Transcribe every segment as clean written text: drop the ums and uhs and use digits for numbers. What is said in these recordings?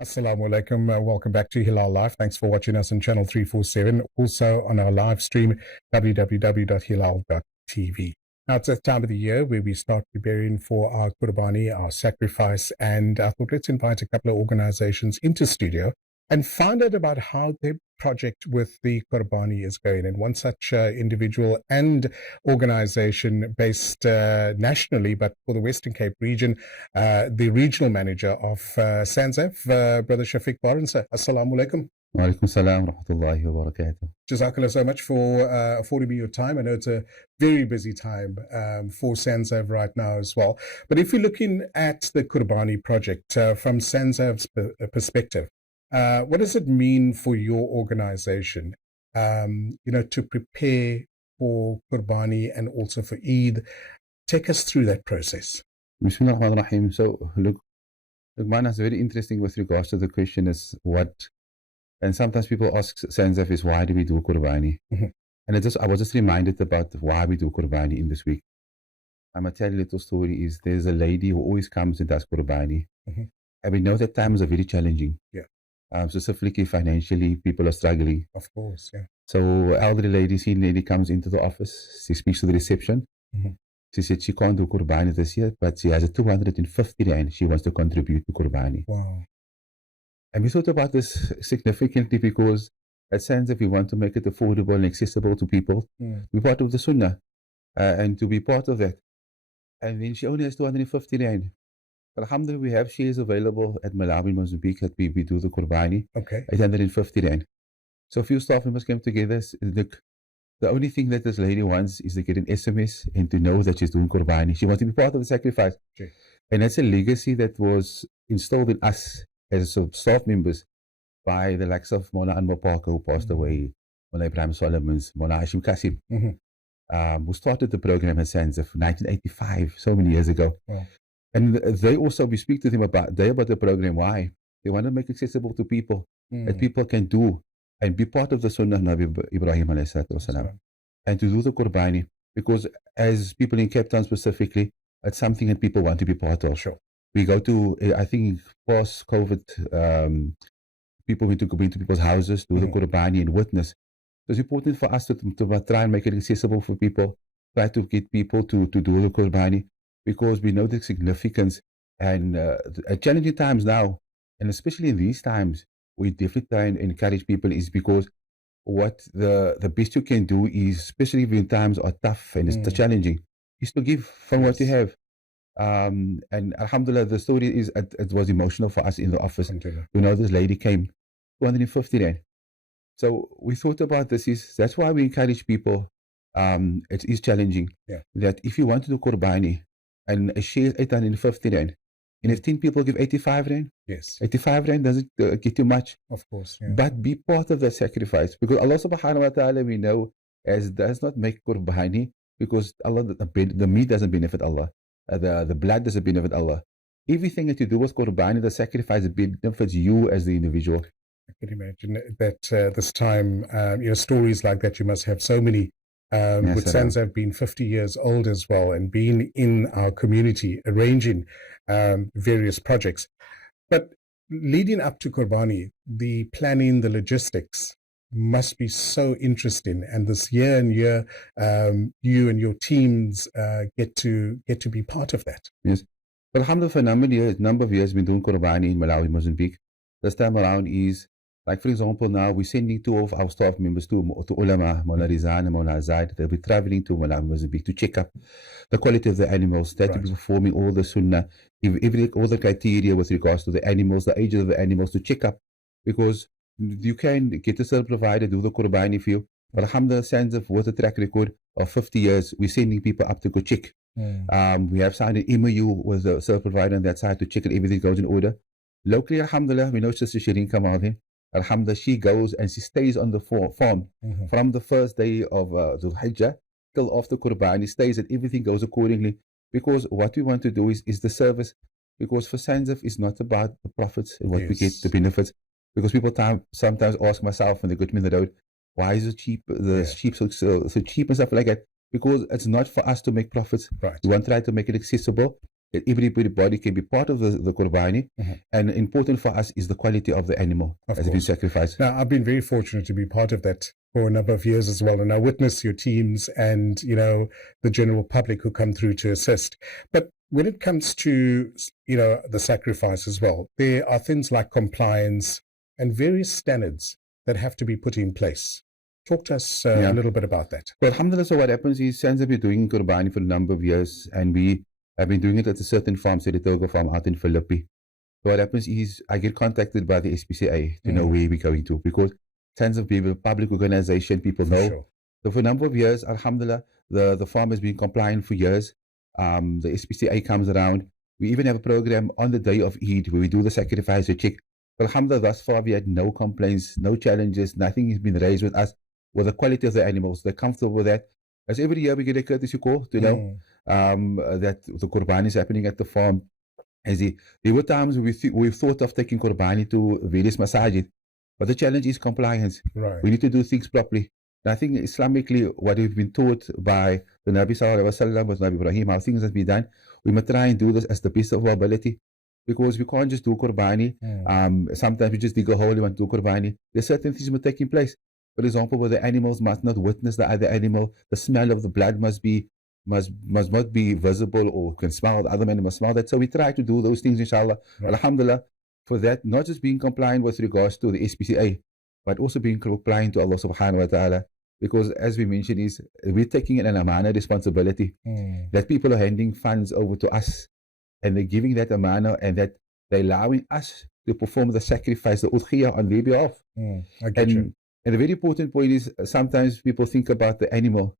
Assalamu alaikum. Welcome back to Hilaal Live. Thanks for watching us on channel 347. Also on our live stream, www.hilal.tv. Now, it's that time of the year where we start preparing for our Qurbani, our sacrifice. And I thought let's invite a couple of organizations into studio and find out about how their project with the Qurbani is going. And one such individual and organization based nationally, but for the Western Cape region, the regional manager of Sanzaf, Brother Shafiek Barendse. Assalamu alaikum. Wa alaikum salam wa rahmatullahi wa barakatuh. Jazakallah so much for affording me your time. I know it's a very busy time for Sanzaf right now as well. But if you're looking at the Qurbani project from Sanzaf's perspective, what does it mean for your organization, to prepare for Qurbani and also for Eid? Take us through that process. Bismillah ar-Rahman ar-Rahim. So, look, Mana, is very interesting with regards to the question is what, and sometimes people ask Sanzaf is why do we do Qurbani? Mm-hmm. And I was just reminded about why we do Qurbani in this week. I'm going to tell you a little story is there's a lady who always comes and does Qurbani. Mm-hmm. And we know that times are very challenging. Yeah. Specifically financially, people are struggling. Of course, yeah. So elderly lady comes into the office, she speaks to the reception. Mm-hmm. She said she can't do Qurbani this year, but she has a 250 rand she wants to contribute to Qurbani. Wow. And we thought about this significantly because at Sanzaf we want to make it affordable and accessible to people. Be part of the Sunnah and to be part of that. And then she only has 250 rand. Alhamdulillah, we have shares available at Malawi, Mozambique that we do the Qurbani. Okay. 850 rand. So a few staff members came together. The only thing that this lady wants is to get an SMS and to know that she's doing Qurbani. She wants to be part of the sacrifice. Okay. And that's a legacy that was installed in us as staff members by the likes of Mona Anwar Parker, who passed away, Mona Ibrahim Solomons, Mona Hashim Kasim, who started the program at Sanzaf 1985, so many years ago. Wow. And they also, we speak to them about the program. Why? They want to make it accessible to people, that people can do and be part of the Sunnah of Nabi Ibrahim alayhi and to do the Qurbani, because as people in Cape Town specifically, it's something that people want to be part of. Sure. We go to, I think, post-COVID, people need to go into people's houses, do the Qurbani and witness. So it's important for us to try and make it accessible for people, try to get people to do the Qurbani, because we know the significance and at challenging times now, and especially in these times, we definitely try and encourage people is because what the best you can do is, especially when times are tough and it's challenging, is to give from what you have. And alhamdulillah, the story is it was emotional for us in the office. You know, this lady came, 250 rand. So we thought about that's why we encourage people. It is challenging. Yeah. That if you want to do Qurbani and a share 850 rand, and if 10 people give 85 rand, yes, 85 rand doesn't get too much. Of course, yeah. But be part of that sacrifice, because Allah subhanahu wa ta'ala, we know, does not make Qurbani, because Allah, the meat doesn't benefit Allah, the blood doesn't benefit Allah. Everything that you do with Qurbani, the sacrifice, benefits you as the individual. I can imagine that this time, stories like that, you must have so many. With Sanzaf being 50 years old as well and being in our community, arranging various projects. But leading up to Qurbani, the planning, the logistics must be so interesting. And this year and year, you and your teams get to be part of that. Yes. Well, alhamdulillah, for a number of years, we've been doing Qurbani in Malawi, Mozambique. This time around is, like, for example, now we're sending 2 of our staff members to Ulama, Mona Rizan and Mona Zaid. They'll be traveling to Malawi, Mozambique to check up the quality of the animals, that to be performing all the Sunnah, all the criteria with regards to the animals, the ages of the animals, to check up. Because you can get a service provider, do the Qurbani for you. But alhamdulillah, Sanzaf, with a track record of 50 years, we're sending people up to go check. We have signed an MOU with the service provider on that side to check that everything goes in order. Locally, alhamdulillah, we know Sister Shireen Kamal. Alhamdulillah, she goes and she stays on the farm from the first day of the Hijjah till after Qurbani, stays and everything goes accordingly. Because what we want to do is the service. Because for Sanzaf, it's not about the profits and what we get, the benefits. Because people sometimes ask myself when they go to me on the road, why is it cheap? The sheep so cheap and stuff like that. Because it's not for us to make profits. Right. We want to try to make it accessible. that everybody can be part of the Qurbani. And important for us is the quality of the animal as it's been sacrificed. Now, I've been very fortunate to be part of that for a number of years as well, and I witness your teams and, you know, the general public who come through to assist. But when it comes to, you know, the sacrifice as well, there are things like compliance and various standards that have to be put in place. Talk to us a little bit about that. Well, alhamdulillah, so what happens is Sanzaf have been doing Qurbani for a number of years, and we have been doing it at a certain farm, say the Togo farm out in Philippi. So what happens is I get contacted by the SPCA to know where we're going to, because Sanzaf being a public organization, people know. Sure. So for a number of years, alhamdulillah, the farm has been compliant for years. The SPCA comes around. We even have a program on the day of Eid where we do the sacrifice, a check. But alhamdulillah, thus far we had no complaints, no challenges, nothing has been raised with us, with the quality of the animals. They're comfortable with that. As every year we get a courtesy call to know that the Qurbani is happening at the farm. As there were times we've thought of taking Qurbani to various masajid, but the challenge is compliance. Right. We need to do things properly. And I think Islamically, what we've been taught by the Nabi Sallallahu Alaihi Wasallam, with Nabi Ibrahim, how things have been done, we must try and do this as the best of our ability. Because we can't just do Qurbani. Sometimes we just dig a hole and do Qurbani. There's certain things must take in place. For example, where the animals must not witness the other animal, the smell of the blood must not be visible, or can smell, the other man must smell that. So we try to do those things, inshallah. Right. Alhamdulillah, for that, not just being compliant with regards to the SPCA, but also being compliant to Allah subhanahu wa ta'ala. Because as we mentioned, is we're taking an amana responsibility that people are handing funds over to us, and they're giving that amana, and that they're allowing us to perform the sacrifice, the udhiyah, on their behalf. I get you. And the very important point is sometimes people think about the animal.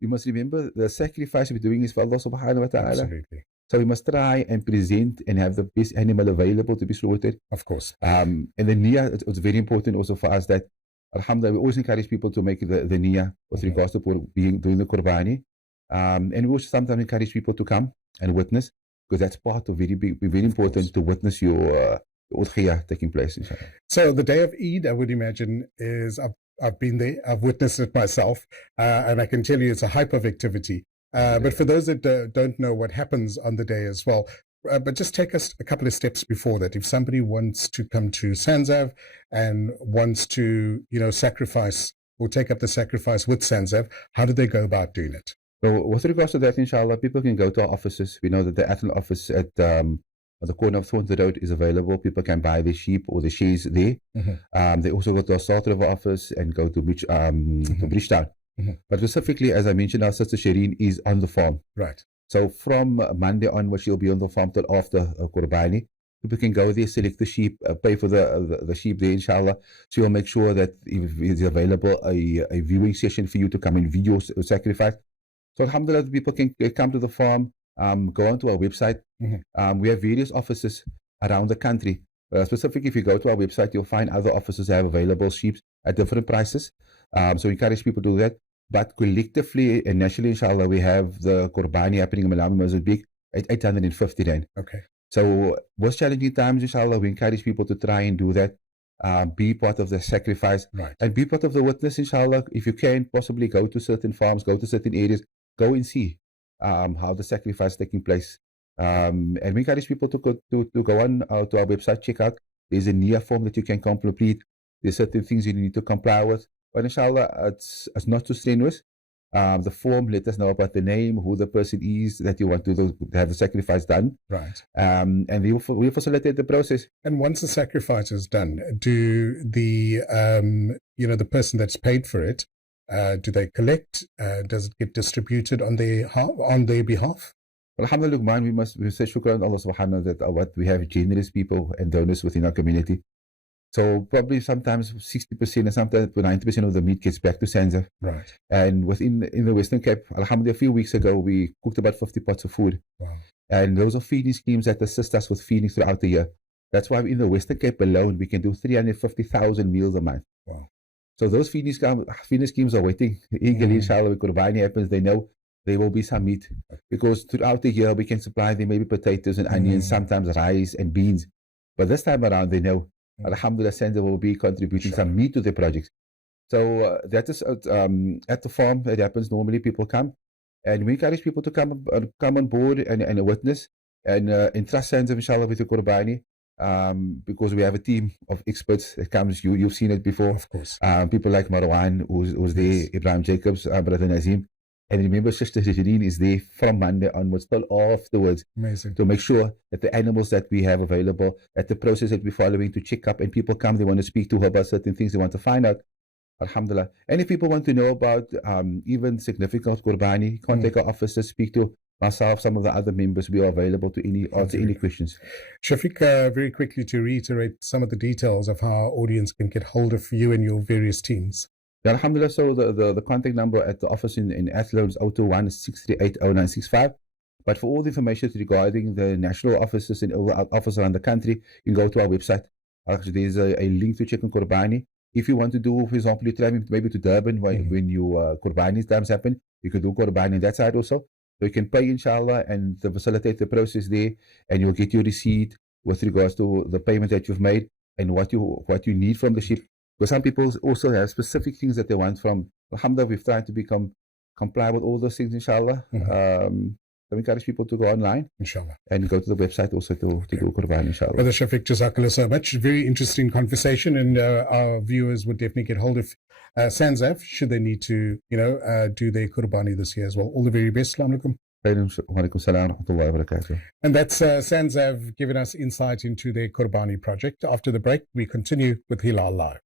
You must remember the sacrifice we're doing is for Allah subhanahu wa ta'ala. Absolutely. So we must try and present and have the best animal available to be slaughtered. Of course. And the niyyah, it's very important also for us that, alhamdulillah, we always encourage people to make the niyyah with regards to doing the Qurbani. And we also sometimes encourage people to come and witness, because that's part of very important to witness your udhiyah taking place. Inshallah. So the day of Eid, I would imagine, is, I've been there, I've witnessed it myself, and I can tell you it's a hype of activity. But for those that don't know what happens on the day as well, but just take us a couple of steps before that. If somebody wants to come to Sanzaf and wants to, you know, sacrifice or take up the sacrifice with Sanzaf, how do they go about doing it? So with regards to that, inshallah, people can go to our offices. We know that the Athol office at the corner of Thornton Road is available. People can buy the sheep or the shares there. They also go to our South River office and go to Bridgetown. But specifically, as I mentioned, our sister Shireen is on the farm. Right. So from Monday onwards, she'll be on the farm till after Qurbani. People can go there, select the sheep, pay for the sheep there, inshallah. She will make sure that if it's available, a viewing session for you to come and view your sacrifice. So alhamdulillah, people can come to the farm, go onto our website. We have various offices around the country. Specifically, if you go to our website, you'll find other offices that have available sheep at different prices. So we encourage people to do that. But collectively and nationally, inshallah, we have the Qurbani happening in Malawi, Mozambique at 850 rand. Okay. So with challenging times, inshallah, we encourage people to try and do that. Be part of the sacrifice, right, and be part of the witness, inshallah. If you can, possibly go to certain farms, go to certain areas, go and see how the sacrifice is taking place. And we encourage people to go on to our website, check out. There's a niyyah form that you can complete. There's certain things you need to comply with. But inshallah, it's not too strenuous. The form, let us know about the name, who the person is that you want to have the sacrifice done. Right. And we'll facilitate the process. And once the sacrifice is done, do the the person that's paid for it, do they collect? Does it get distributed on their behalf? Well, alhamdulillah, we say shukran Allah subhanahu wa ta'ala that we have generous people and donors within our community. So probably sometimes 60% and sometimes 90% of the meat gets back to Sanzaf. Right. And in the Western Cape, alhamdulillah, a few weeks ago, we cooked about 50 pots of food. Wow. And those are feeding schemes that assist us with feeding throughout the year. That's why in the Western Cape alone, we can do 350,000 meals a month. Wow. So those feeding schemes are waiting eagerly, inshallah. When Qurbani happens, they know there will be some meat. Because throughout the year, we can supply them maybe potatoes and onions, sometimes rice and beans. But this time around, they know, alhamdulillah, Sanzaf will be contributing some meat to the projects. So that is at the farm. It happens normally. People come. And we encourage people to come on board and witness and trust Sanzaf, inshallah, with the Qurbani. Because we have a team of experts that comes. You've seen it before. Of course. People like Marwan, who's there, Ibrahim Jacobs, brother Nazim. And remember, Sister Shireen is there from Monday onwards till afterwards. Amazing. To make sure that the animals that we have available, that the process that we're following to check up, and people come, they want to speak to her about certain things, they want to find out. Alhamdulillah. And if people want to know about even significant Qurbani, contact our officers, speak to myself, some of the other members. We are available to answer any questions. Shafiek, very quickly to reiterate some of the details of how our audience can get hold of you and your various teams. Yeah, alhamdulillah. So the contact number at the office in Athlone is 021-638-0965. But for all the information regarding the national offices and offices around the country, you can go to our website. Actually, there's a link to check on Qurbani. If you want to do, for example, you're traveling maybe to Durban when your Qurbani times happen, you can do Qurbani on that side also. So you can pay, inshallah, and to facilitate the process there, and you'll get your receipt with regards to the payment that you've made and what you need from the ship. Because some people also have specific things that they want from. Alhamdulillah, we've tried to comply with all those things, inshallah. So we encourage people to go online, inshallah, and go to the website also to do Qurbani, inshallah. Brother Shafiek, jazakallah so much. Very interesting conversation, and our viewers would definitely get hold of Sanzaf should they need to, do their Qurbani this year as well. All the very best. Assalamu alaikum. And that's Sanzaf giving us insight into their Qurbani project. After the break, we continue with Hilaal Live.